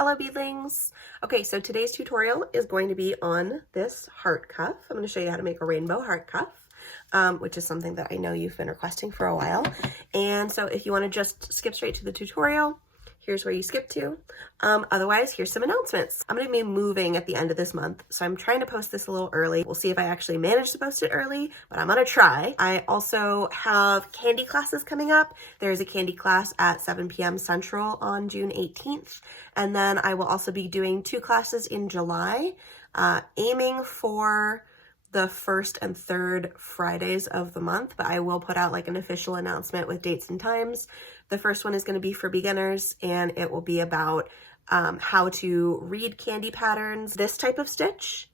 Hello beadlings. Okay, so today's tutorial is going to be on this heart cuff. I'm going to show you how to make a rainbow heart cuff, which is something that I know you've been requesting for a while. And so if you want to just skip straight to the tutorial, here's where you skip to. Otherwise, here's some announcements. I'm going to be moving at the end of this month, so I'm trying to post this a little early. We'll see if I actually manage to post it early, but I'm going to try. I also have Kandi classes coming up. There's a Kandi class at 7 p.m. Central on June 18th, and then I will also be doing 2 classes in July, aiming for the first and third Fridays of the month, but I will put out like an official announcement with dates and times. The first one is going to be for beginners, and it will be about how to read Kandi patterns, this type of stitch.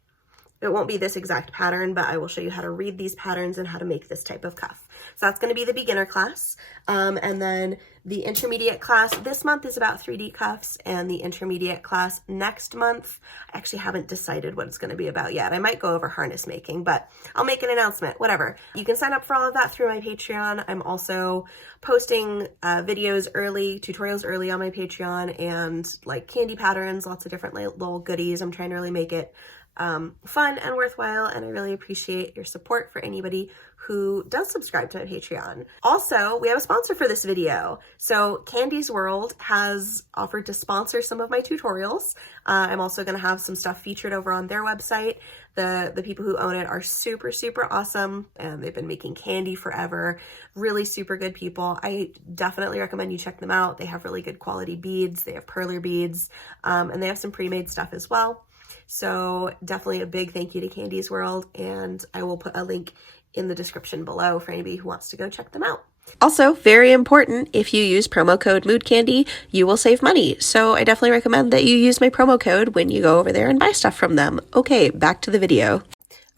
It won't be this exact pattern, but I will show you how to read these patterns and how to make this type of cuff. So that's going to be the beginner class. And then the intermediate class this month is about 3D cuffs, and the intermediate class next month, I actually haven't decided what it's going to be about yet. I might go over harness making, but I'll make an announcement, whatever. You can sign up for all of that through my Patreon. I'm also posting videos early, tutorials early on my Patreon, and like Kandi patterns, lots of different little goodies. I'm trying to really make it fun and worthwhile, and I really appreciate your support for anybody who does subscribe to my Patreon. Also, we have a sponsor for this video. So Kandi's World has offered to sponsor some of my tutorials. I'm also going to have some stuff featured over on their website. The people who own it are super, super awesome, and they've been making Kandi forever. Really super good people. I definitely recommend you check them out. They have really good quality beads. They have perler beads, and they have some pre-made stuff as well. So definitely a big thank you to Kandi's World, and I will put a link in the description below for anybody who wants to go check them out. Also, very important, if you use promo code MoodCandy, you will save money. So I definitely recommend that you use my promo code when you go over there and buy stuff from them. Okay, back to the video.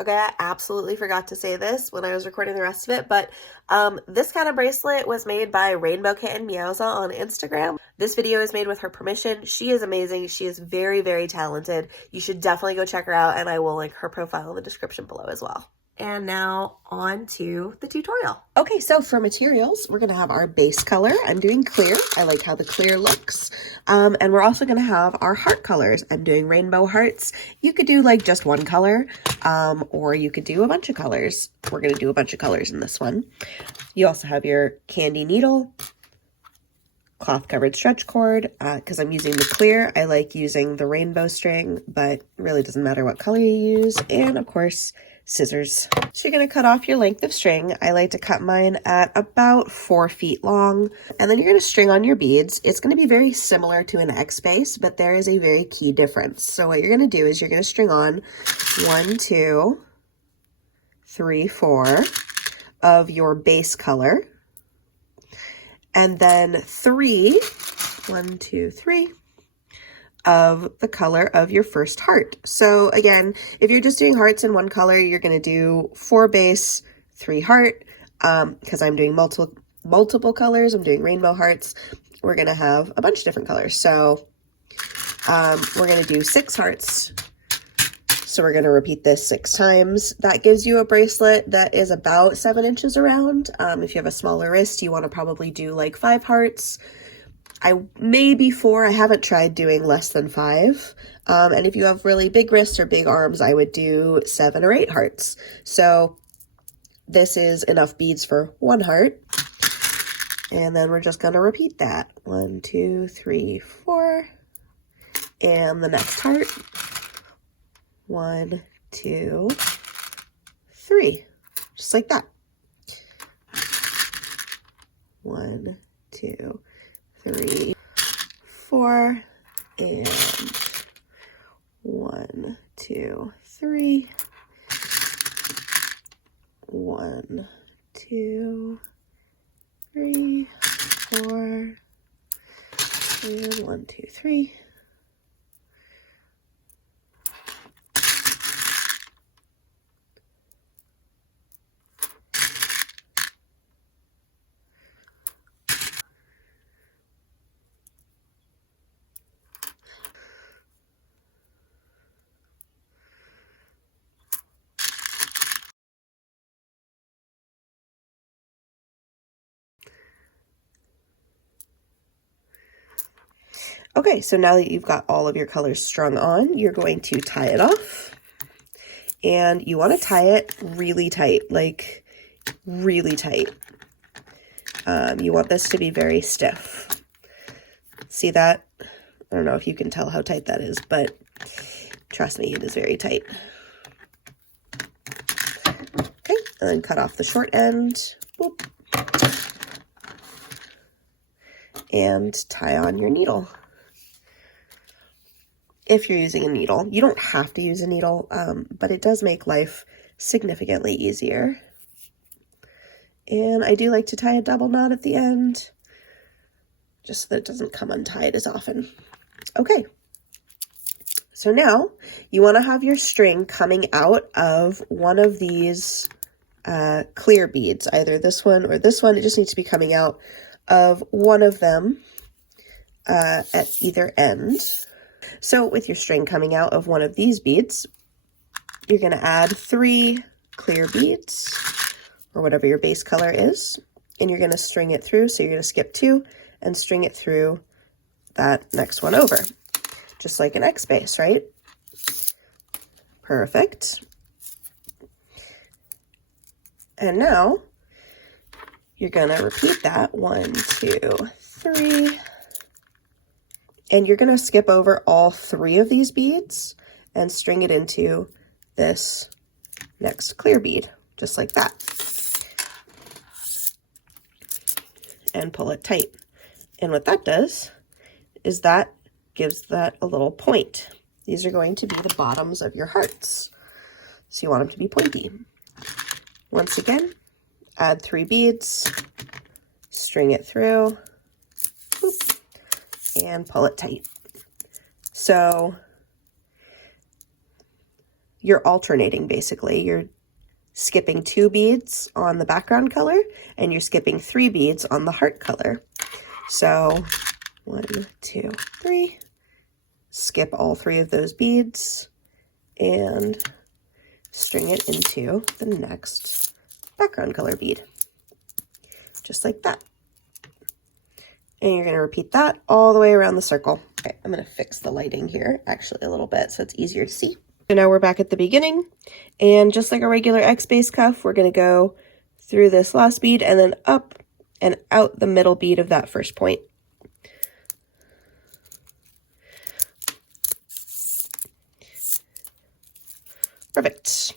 Okay, I absolutely forgot to say this when I was recording the rest of it, but this kind of bracelet was made by Rainbow Kitten Meowza on Instagram. This video is made with her permission. She is amazing. She is very, very talented. You should definitely go check her out, and I will link her profile in the description below as well. And now on to the tutorial. Okay, so for materials, we're going to have our base color. I'm doing clear. I like how the clear looks. And we're also going to have our heart colors. I'm doing rainbow hearts. You could do like just one color, or you could do a bunch of colors. We're going to do a bunch of colors in this one. You also have your Kandi needle, cloth covered stretch cord. Because I'm using the clear, I like using the rainbow string, but really doesn't matter what color you use. And of course, scissors. So you're going to cut off your length of string. I like to cut mine at about 4 feet long. And then you're going to string on your beads. It's going to be very similar to an X base, but there is a very key difference. So what you're going to do is you're going to string on 1, 2, 3, 4 of your base color. And then 3, 1, 2, 3 of the color of your first heart. So again, if you're just doing hearts in one color, you're going to do 4 base, 3 heart. Because I'm doing multiple colors, I'm doing rainbow hearts, we're going to have a bunch of different colors. So we're going to do 6 hearts. So we're going to repeat this 6 times. That gives you a bracelet that is about 7 inches around. If you have a smaller wrist, you want to probably do like 5 hearts. Maybe 4. I haven't tried doing less than 5. And if you have really big wrists or big arms, I would do 7 or 8 hearts. So this is enough beads for 1 heart. And then we're just going to repeat that. 1, 2, 3, 4. And the next heart. 1, 2, 3. Just like that. 1, 2, 3, 4, and 1, 2, 3, 1, 2, 3, 4, and 1, 2, 3. Okay, so now that you've got all of your colors strung on, you're going to tie it off. And you want to tie it really tight, like really tight. You want this to be very stiff. See that? I don't know if you can tell how tight that is, but trust me, it is very tight. Okay, and then cut off the short end. Boop. And tie on your needle. If you're using a needle, you don't have to use a needle, but it does make life significantly easier. And I do like to tie a double knot at the end, just so that it doesn't come untied as often. Okay, so now you want to have your string coming out of one of these clear beads, either this one or this one. It just needs to be coming out of one of them at either end. So with your string coming out of one of these beads, you're going to add 3 clear beads, or whatever your base color is, and you're going to string it through. So you're going to skip 2 and string it through that next one over, just like an X base, right? Perfect. And now you're going to repeat that 1, 2, 3. And you're going to skip over all 3 of these beads and string it into this next clear bead, just like that. And pull it tight. And what that does is that gives that a little point. These are going to be the bottoms of your hearts. So you want them to be pointy. Once again, add 3 beads, string it through, boop, and pull it tight. So you're alternating basically. You're skipping 2 beads on the background color and you're skipping 3 beads on the heart color. So 1, 2, 3, skip all 3 of those beads and string it into the next background color bead, just like that. And you're going to repeat that all the way around the circle. Okay, I'm going to fix the lighting here actually a little bit so it's easier to see. So now we're back at the beginning, and just like a regular X base cuff, we're going to go through this last bead and then up and out the middle bead of that first point. Perfect.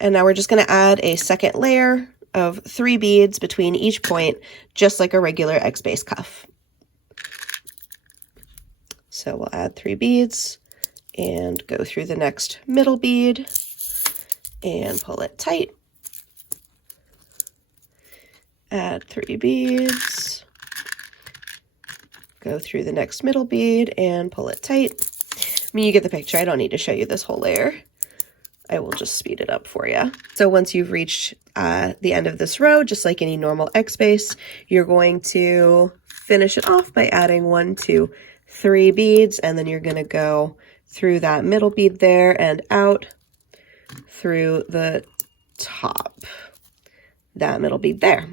And now we're just going to add a second layer of 3 beads between each point, just like a regular X base cuff. So we'll add 3 beads and go through the next middle bead and pull it tight. Add 3 beads, go through the next middle bead and pull it tight. I mean, you get the picture. I don't need to show you this whole layer. I will just speed it up for you. So once you've reached the end of this row, just like any normal X base, you're going to finish it off by adding 1, 2, 3 beads, and then you're going to go through that middle bead there and out through the top, that middle bead there.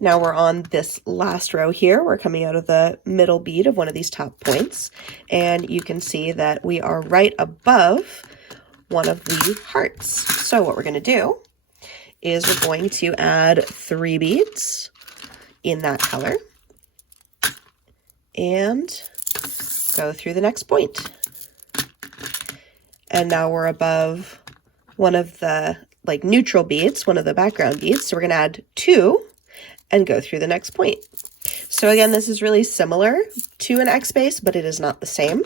Now we're on this last row here. We're coming out of the middle bead of one of these top points, and you can see that we are right above one of the hearts. So what we're going to do is we're going to add 3 beads in that color and go through the next point. And now we're above one of the like neutral beads, one of the background beads. So we're going to add 2 and go through the next point. So again, this is really similar to an X base, but it is not the same.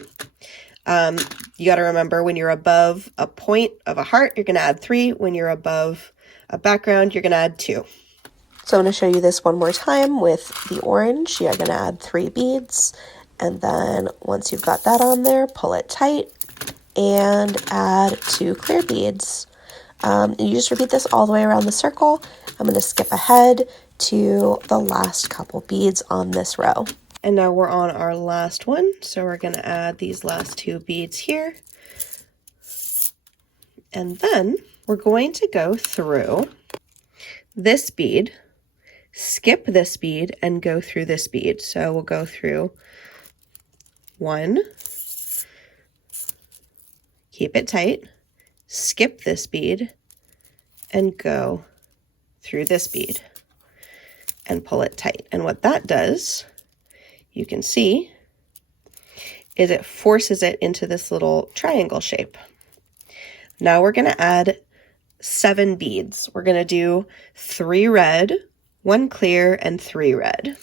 You got to remember, when you're above a point of a heart, you're going to add 3. When you're above a background, you're going to add 2. So I'm going to show you this one more time with the orange. You're going to add 3 beads, and then once you've got that on there, pull it tight and add 2 clear beads. You just repeat this all the way around the circle. I'm going to skip ahead to the last couple beads on this row. And now we're on our last one, so we're going to add these last 2 beads here. And then we're going to go through this bead skip this bead and go through this bead. So we'll go through 1, keep it tight, skip this bead, and go through this bead and pull it tight. And what that does, you can see, is it forces it into this little triangle shape. Now we're going to add 7 beads. We're going to do 3 red, 1 clear, and 3 red.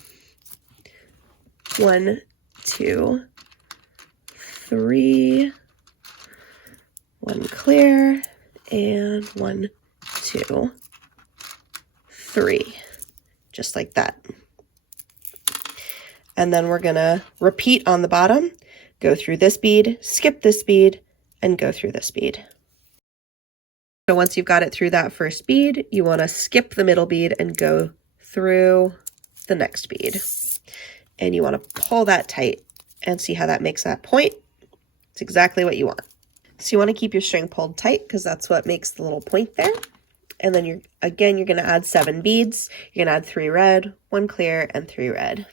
1, 2, 3, 1 clear, and 1, 2, 3, just like that. And then we're gonna repeat on the bottom, go through this bead, skip this bead, and go through this bead. So once you've got it through that first bead, you want to skip the middle bead and go through the next bead. And you want to pull that tight and see how that makes that point. It's exactly what you want. So you want to keep your string pulled tight because that's what makes the little point there. And then you're going to add 7 beads. You're going to add 3 red, 1 clear, and 3 red.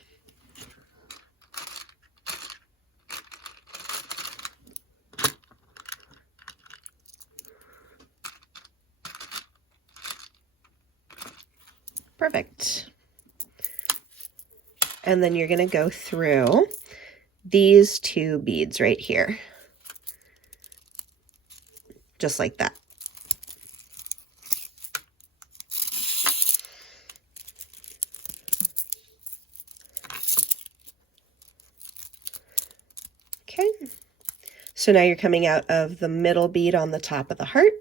Perfect. And then you're going to go through these 2 beads right here. Just like that. Okay. So now you're coming out of the middle bead on the top of the heart,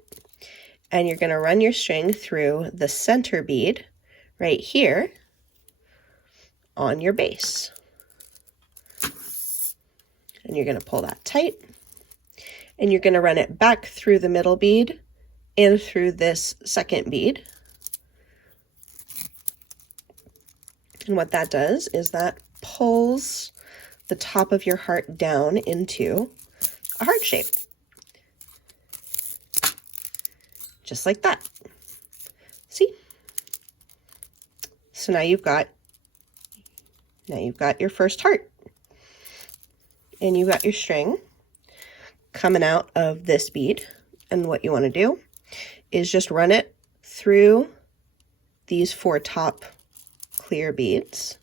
and you're going to run your string through the center bead right here on your base. And you're going to pull that tight, and you're going to run it back through the middle bead and through this second bead. And what that does is that pulls the top of your heart down into a heart shape. Just like that. See? So now you've got your first heart. And you've got your string coming out of this bead. And what you want to do is just run it through these 4 top clear beads.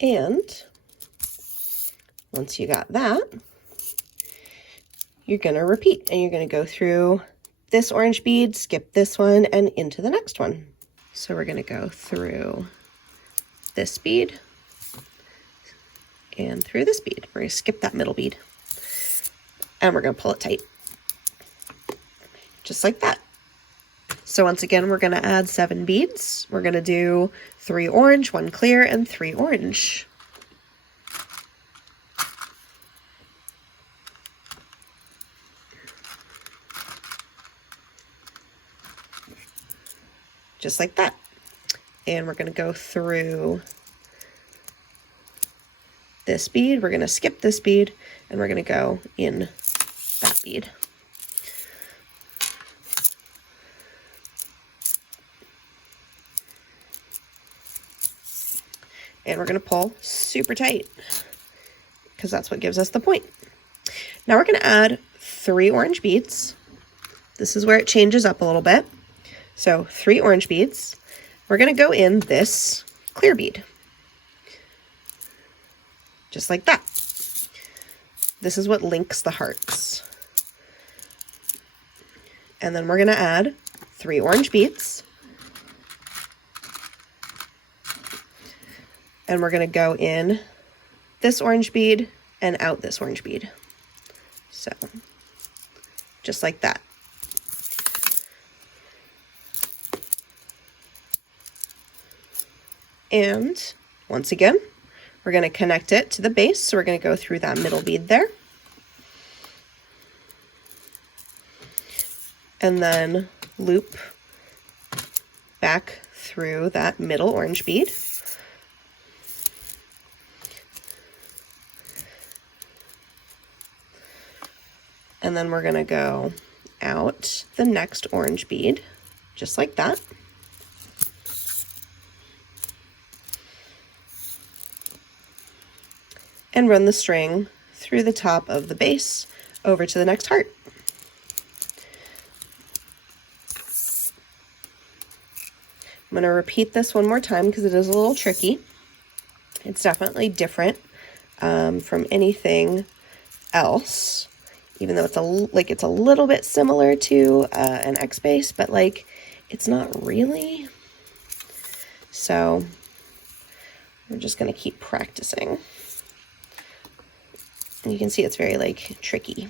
And once you got that, you're going to repeat, and you're going to go through this orange bead, skip this one, and into the next one. So we're going to go through this bead and through this bead. We're going to skip that middle bead, and we're going to pull it tight. Just like that. So once again, we're going to add 7 beads. We're going to do 3 orange, 1 clear, and 3 orange. Just like that. And we're going to go through this bead. We're going to skip this bead, and we're going to go in that bead. And we're going to pull super tight because that's what gives us the point. Now we're going to add 3 orange beads. This is where it changes up a little bit. So 3 orange beads. We're going to go in this clear bead. Just like that. This is what links the hearts. And then we're going to add 3 orange beads. And we're going to go in this orange bead and out this orange bead. So, just like that. And once again, we're going to connect it to the base. So we're going to go through that middle bead there. And then loop back through that middle orange bead. And then we're gonna go out the next orange bead, just like that. And run the string through the top of the base over to the next heart. I'm going to repeat this one more time because it is a little tricky. It's definitely different from anything else, even though it's a little bit similar to an X base, but like it's not really. So we're just going to keep practicing. And you can see it's very like tricky.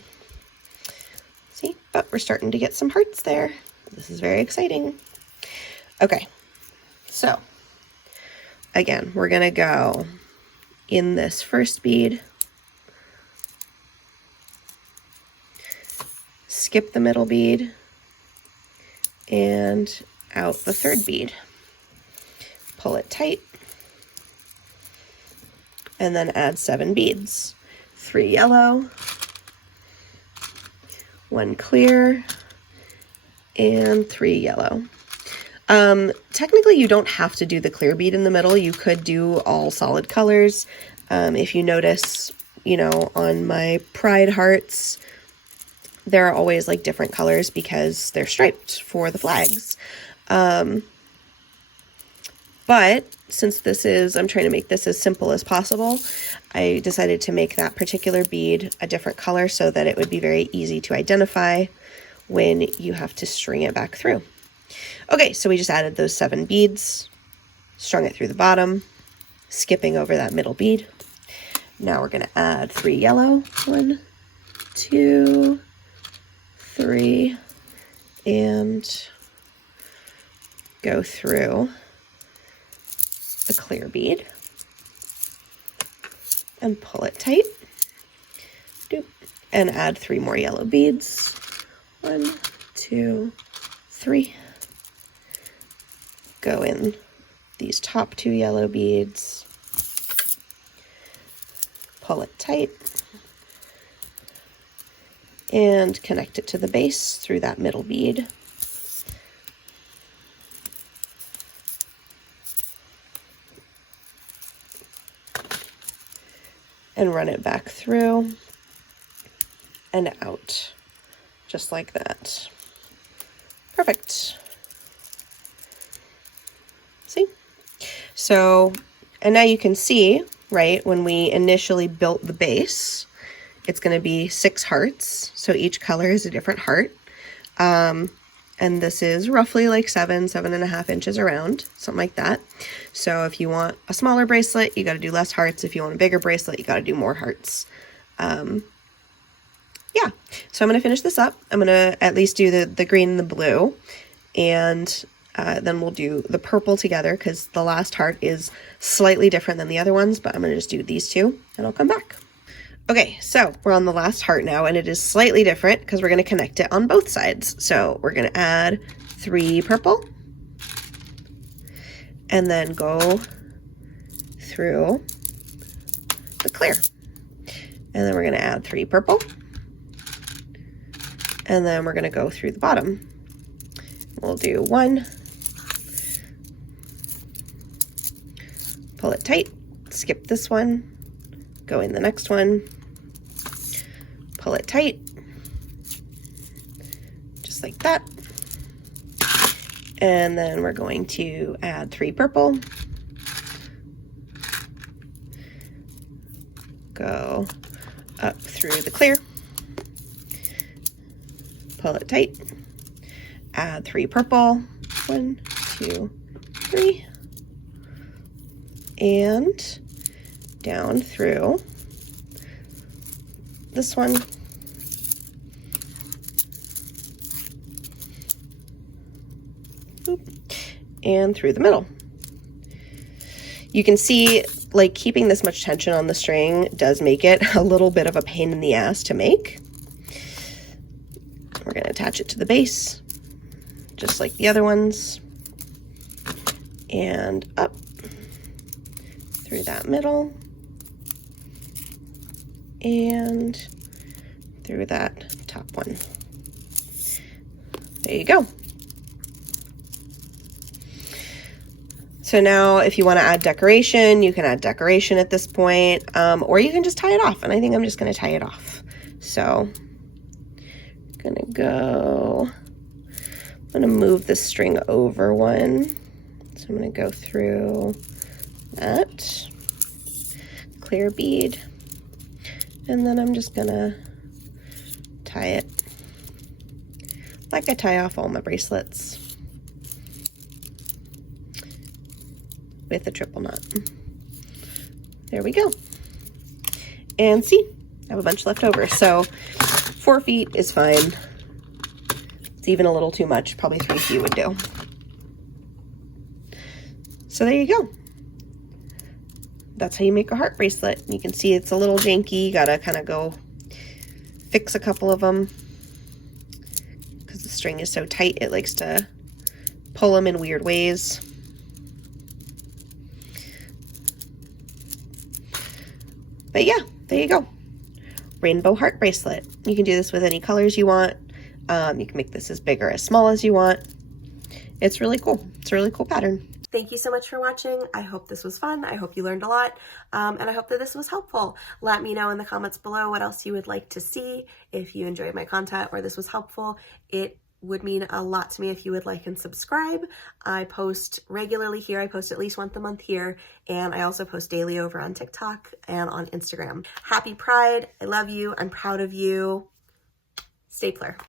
See, but we're starting to get some hearts there. This is very exciting. Okay, so again, we're gonna go in this first bead, skip the middle bead, and out the third bead. Pull it tight, and then add 7 beads. 3 yellow, 1 clear, and 3 yellow. Technically you don't have to do the clear bead in the middle. You could do all solid colors. If you notice, you know, on my pride hearts, there are always like different colors because they're striped for the flags. But since this is, I'm trying to make this as simple as possible, I decided to make that particular bead a different color so that it would be very easy to identify when you have to string it back through. Okay, so we just added those 7 beads, strung it through the bottom, skipping over that middle bead. Now we're going to add 3 yellow, 1, 2, 3, and go through the clear bead and pull it tight, and add 3 more yellow beads. 1, 2, 3. Go in these top 2 yellow beads, pull it tight, and connect it to the base through that middle bead. And run it back through and out, just like that. Perfect. See? So, and now you can see, right, when we initially built the base, it's going to be 6 hearts. So each color is a different heart. And this is roughly like 7.5 inches around, something like that. So if you want a smaller bracelet, you got to do less hearts. If you want a bigger bracelet, you got to do more hearts. Yeah, so I'm going to finish this up. I'm going to at least do the green and the blue, and then we'll do the purple together because the last heart is slightly different than the other ones, but I'm going to just do these 2 and I'll come back. Okay, so we're on the last heart now, and it is slightly different because we're going to connect it on both sides. So we're going to add 3 purple and then go through the clear. And then we're going to add 3 purple, and then we're going to go through the bottom. We'll do 1, pull it tight, skip this one, go in the next one, pull it tight, just like that. And then we're going to add 3 purple, go up through the clear, pull it tight, add 3 purple, 1, 2, 3, and down through this one, and through the middle. You can see, like, keeping this much tension on the string does make it a little bit of a pain in the ass to make. We're going to attach it to the base, just like the other ones, and up through that middle, and through that top one. There you go. So now if you want to add decoration, you can add decoration at this point, or you can just tie it off. And I think I'm just going to tie it off. So I'm going to move the string over one. So I'm going to go through that clear bead, and then I'm just going to tie it like I tie off all my bracelets with a triple knot. There we go. And see, I have a bunch left over. So 4 feet is fine. It's even a little too much. Probably 3 feet would do. So there you go. That's how you make a heart bracelet. You can see it's a little janky. You gotta kind of go fix a couple of them because the string is so tight. It likes to pull them in weird ways. But yeah, there you go. Rainbow heart bracelet. You can do this with any colors you want. You can make this as big or as small as you want. It's really cool. It's a really cool pattern. Thank you so much for watching. I hope this was fun. I hope you learned a lot. And I hope that this was helpful. Let me know in the comments below what else you would like to see. If you enjoyed my content or this was helpful, it would mean a lot to me if you would like and subscribe. I post regularly here. I post at least once a month here. And I also post daily over on TikTok and on Instagram. Happy Pride. I love you. I'm proud of you. Stapler.